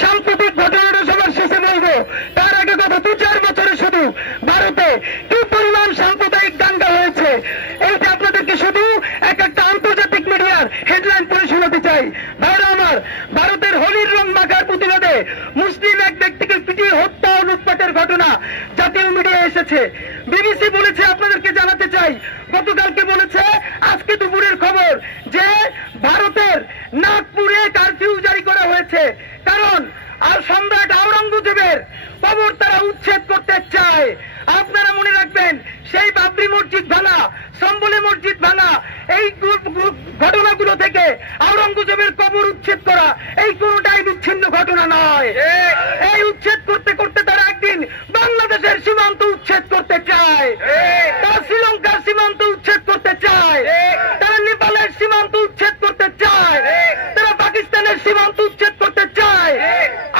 সাম্প্রতিক ঘটনাটা সবার শেষে বলবো। তার আগে গত 2-4 বছরে শুধু ভারতে কি পরিমাণ সাম্প্রদায়িক দাঙ্গা হয়েছে এইটা আপনাদেরকে শুধু একটা আন্তর্জাতিক মিডিয়ার হেডলাইন পড়ে শোনাতে চাই। ভাইরা আমার, ভারতের হোলির রং মাখার প্রতিবাদে মুসলিম এক ব্যক্তিকে পিটিয়ে হত্যা ও লুটপাটের ঘটনা জাতীয় মিডিয়ায় এসেছে। বিবিসি বলেছে, আপনাদেরকে জানাতে চাই, গতকালকে বলেছে, আজকে দুপুরের খবর যে ভারতের নাগপুরে কারফিউ জারি করা হয়েছে। কারণ আর সম্রাট আওরঙ্গজেবের কবর তারা উচ্ছেদ করতে চায়। আপনারা মনে রাখবেন, সেই বাবরি মসজিদ ভাঙা, সম্বলে মসজিদ ভাঙা, এই ঘটনাগুলো থেকে আওরঙ্গজেবের কবর উচ্ছেদ করা এই কোনটাই বিচ্ছিন্ন ঘটনা নয়। এই উচ্ছেদ করতে করতে তারা একদিন বাংলাদেশের সীমান্ত উচ্ছেদ করতে চায়, তারা শ্রীলঙ্কার সীমান্ত উচ্ছেদ করতে চায়, তারা নেপালের সীমান্ত উচ্ছেদ করতে চায়, তারা পাকিস্তানের সীমান্ত উচ্ছেদ করতে চায়,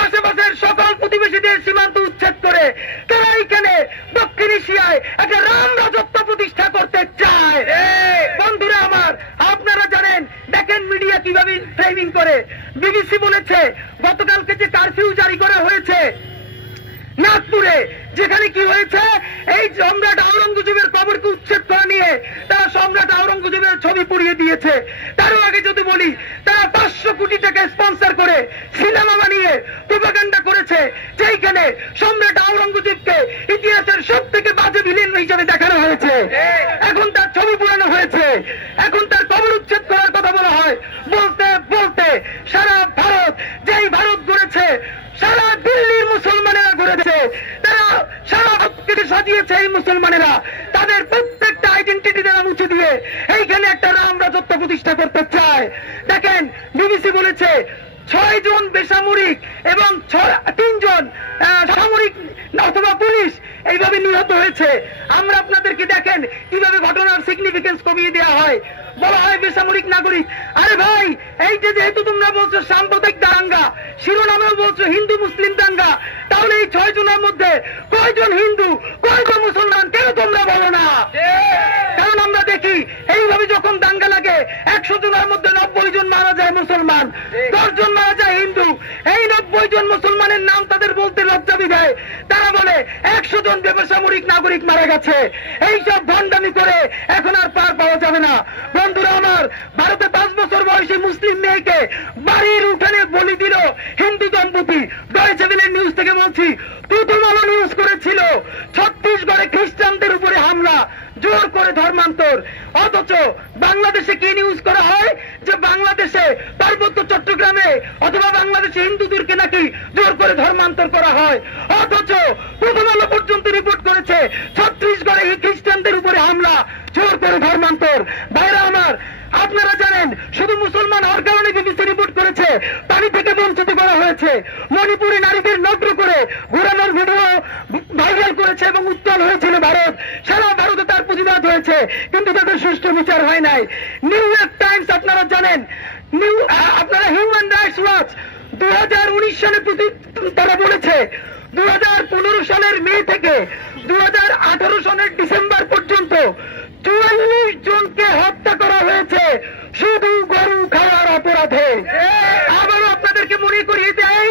আশেপাশের সকল প্রতিবেশীদের সীমান্ত উচ্ছেদ করে তারা এইখানে দক্ষিণ এশিয়ায় একটা রাম রাজত্ব প্রতিষ্ঠা করতে চায়। বন্ধুরা আমার, আপনারা জানেন, দেখেন মিডিয়া কিভাবে ফ্রেমিং করে। বিবিসি বলেছে, গতকালকে যে কারফিউ জারি করা হয়েছে নাগপুরে, যেখানে কি হয়েছে, এই সম্রাট আওরঙ্গজেবের কবরকে উচ্ছেদ করা নিয়ে তারা সম্রাট আওরঙ্গজেবের ছবি পুড়িয়ে দিয়েছে। তারও আগে যদি বলি, তারা 500 কোটি টাকা স্পন্সর করে সিনেমা বানিয়ে প্রোপাগান্ডা করেছে, যেখানে সম্রাট আওরঙ্গজেবকে ইতিহাসের সব থেকে বাজে ভিলেন হিসেবে দেখানো হয়েছে। এখন তার ছবি পুরানো হয়েছে, এখন তার কবর উচ্ছেদ করার কথা বলা হয়। বলতে বলতে সারা ভারত, যেই ভারত গড়েছে, সারা দিল্লির মুসলমানেরা গড়েছে, তারা সারা ভারতকে সাজিয়েছে এই মুসলমানেরা, তাদের প্রত্যেকটা আইডেন্টিটি তারা মুছে দিয়ে এইখানে একটা রাম রাজত্ব প্রতিষ্ঠা করতে চায়। দেখেন, বিবিসি বলেছে 6 জন বেসামরিক এবং 3 জন সামরিক অথবা পুলিশ এইভাবে নিহত হয়েছে। আমরা আপনাদেরকে দেখেন কিভাবে ঘটনার সিগনিফিকেন্স কমিয়ে দেওয়া হয়, বলা হয় বেসামরিক নাগরিক। আরে ভাই, এই যে যেহেতু তোমরা বলছো সাম্প্রদায়িক দাঙ্গা, শিরোনামেও বলছো হিন্দু মুসলিম দাঙ্গা, তাহলে এই 6 জনের মধ্যে কয়জন হিন্দু, কয়জন মুসলমান, কেন তোমরা বলো না? কারণ আমরা দেখি এইভাবে যখন দাঙ্গা লাগে 100 জনের মধ্যে 90 জন মারা যায় মুসলমান, 10 জন মারা যায় হিন্দু। এই 90 জন মুসলমানের নাম তাদের বলতে লজ্জা দেয়, তারা বলে 100 জন বেসামরিক নাগরিক মারা গেছে। এইসব ভণ্ডামি করে এখন আর পার পাওয়া যাবে না। বন্ধুরা আমার, ভারতে 5 বছর বয়সী মুসলিম মেয়েকে বাড়ির উঠানে বলি দিল হিন্দু দম্পতি। ডয়েচে ভেলের নিউজ থেকে বলছি, প্রথম আলো নিউজ করেছিল ছত্তিশগড়ে খ্রিস্টানদের উপরে হামলা, জোর করে ধর্মান্তর। অথচ বাংলাদেশে কি নিউজ করা হয় যে বাংলাদেশে পার্বত্য চট্টগ্রামে অথবা বাংলাদেশে হিন্দুদেরকে নাকি জোর করে ধর্মান্তর করা হয়। অথচ প্রথম আলো পর্যন্ত রিপোর্ট করেছে ছত্তিশগড়ে খ্রিস্টানদের উপরে হামলা, জোর করে ধর্মান্তর। ভাইরা আমার, আপনারা জানেন, শুধু মুসলমান হওয়ার কারণে বিবিসি রিপোর্ট করেছে পানি থেকে বঞ্চিত করা হয়েছে। মণিপুরে নারীদের নগ্ন করে ঘোরানোর ভিডিও ভাইরাল করেছে এবং উত্তাল হয়েছিল ভারত। সারা ভারতে তার প্রতিবাদ হয়েছে, কিন্তু তাদের সুষ্ঠু বিচার হয় নাই। নিউ ইয়র্ক টাইমস, আপনারা জানেন, আপনারা হিউম্যান রাইটস ওয়াচ 2019 সালে তারা বলেছে 2015 সালের মে থেকে 2018 সালের ডিসেম্বর পর্যন্ত 44 জনকে হত্যা করা হয়েছে শুধু গরু খাওয়ার অপরাধে। আবারও আপনাদেরকে মনে করিয়ে দেয়,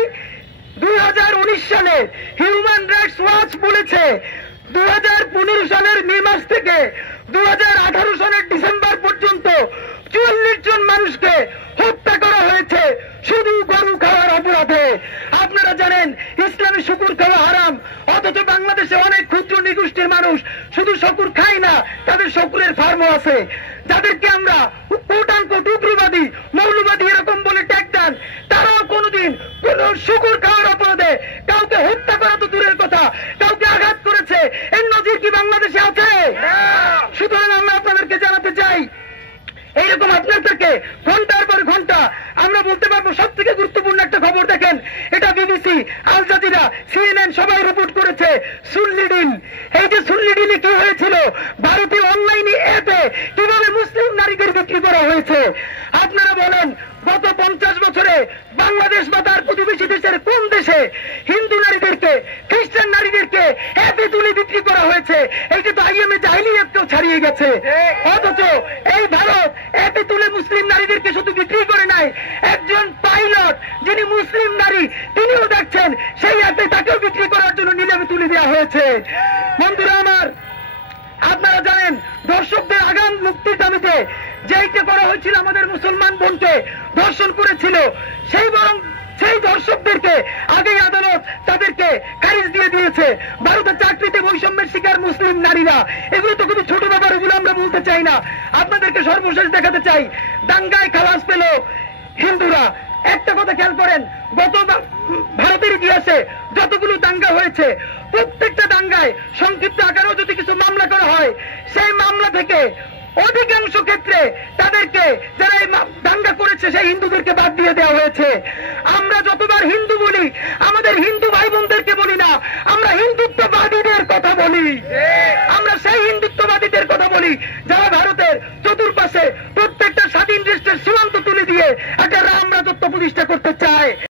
2019 সালে হিউম্যান রাইটস ওয়াচ বলেছে 2015 সালের মে মাস থেকে 2018 সালের ডিসেম্বর পর্যন্ত 44 জন মানুষকে হত্যা করা হয়েছে শুধু গরু খাওয়ার অপরাধে। আপনারা জানেন ইসলামে শুকুর খাওয়া হারাম, অথচ বাংলাদেশে অনেক ক্ষুদ্র নিগোষ্ঠীর মানুষ শুধু শুকুর খায় না, তাদের শুকুরের ফার্মও আছে, যাদেরকে আমরা উগ্রবাদী মৌলবাদী এরকম বলে ট্যাগ দেন। তারাও কোনোদিন কোন শুকুর খাওয়ার অপরাধে কাউকে হত্যা করা তো দূরের কথা, কাউকে আঘাত করেছে এর নজির কি বাংলাদেশে আছে? সুতরাং আমরা আপনাদেরকে জানাতে চাই, এইরকম আপনাদেরকে ঘন্টার পর ঘন্টা আমরা বলতে পারবো। সব থেকে গুরুত্বপূর্ণ একটা খবর দেখেন, এটা বিবিসি, আল জাজিরা, CNN সবাই রিপোর্ট করেছে। সুল্লিডিন, এই যে সুল্লিডিনে কি হয়েছিল, ভারতীয় অনলাইনে অ্যাপে কিভাবে মুসলিম নারীদের বিক্রি করা হয়েছে। আপনারা বলেন, গত 50 বছরে বাংলাদেশ বা তার প্রতিবেশী দেশের কোন দেশে হিন্দু নারীদেরকে, খ্রিস্টান নারীদেরকে অ্যাপে তুলে বিক্রি করা হয়েছে? এইটা তো IMA জাহিলিয়াতকেও ছাড়িয়ে গেছে। অথচ এই ভারত অ্যাপে তুলে মুসলিম নারীদেরকে শুধু বিক্রি করে নাই, একজন পাইলট যিনি মুসলিম নারী তিনিও দেখছেন সেই হাতে তাকেও বিক্রি করার জন্য নিলামে তুলে দেওয়া হয়েছে। বন্ধুরা আমার, আপনারা জানেন দর্শকদের আগাম মুক্তির দাবিতে যেইটা করা হয়েছিল, আমাদের মুসলমান বোনকে ধর্ষণ করেছিল, সেই দর্শকদেরকে আগেই আদালত তাদেরকে খারিজ দিয়ে দিয়েছে। ভারতের চাকরিতে বৈষম্যের শিকার মুসলিম নারীরা, এগুলো তো কোনো ছোট ব্যাপার, এগুলো আমরা বলতে চাই না। আপনাদেরকে সর্বশেষ দেখাতে চাই, দাঙ্গায় খালাস পেল হিন্দুরা। একটা কথা খেয়াল করেন, গত ভারতের ইতিহাসে যতগুলো দাঙ্গা হয়েছে, প্রত্যেকটা দাঙ্গায় সংক্ষিপ্ত আকারেও যদি কিছু মামলা করা হয়, সেই মামলা থেকে অধিকাংশ ক্ষেত্রে তাদেরকে, যারা এই দাঙ্গা করেছে সেই হিন্দুদেরকে বাদ দিয়ে দেওয়া হয়েছে। আমরা যতবার হিন্দু বলি, আমাদের হিন্দু ভাই বোনদেরকে বলি না, আমরা হিন্দুত্ববাদীদের কথা বলি। আমরা সেই হিন্দুত্ববাদীদের কথা বলি যারা ভারতের চতুর্পাশে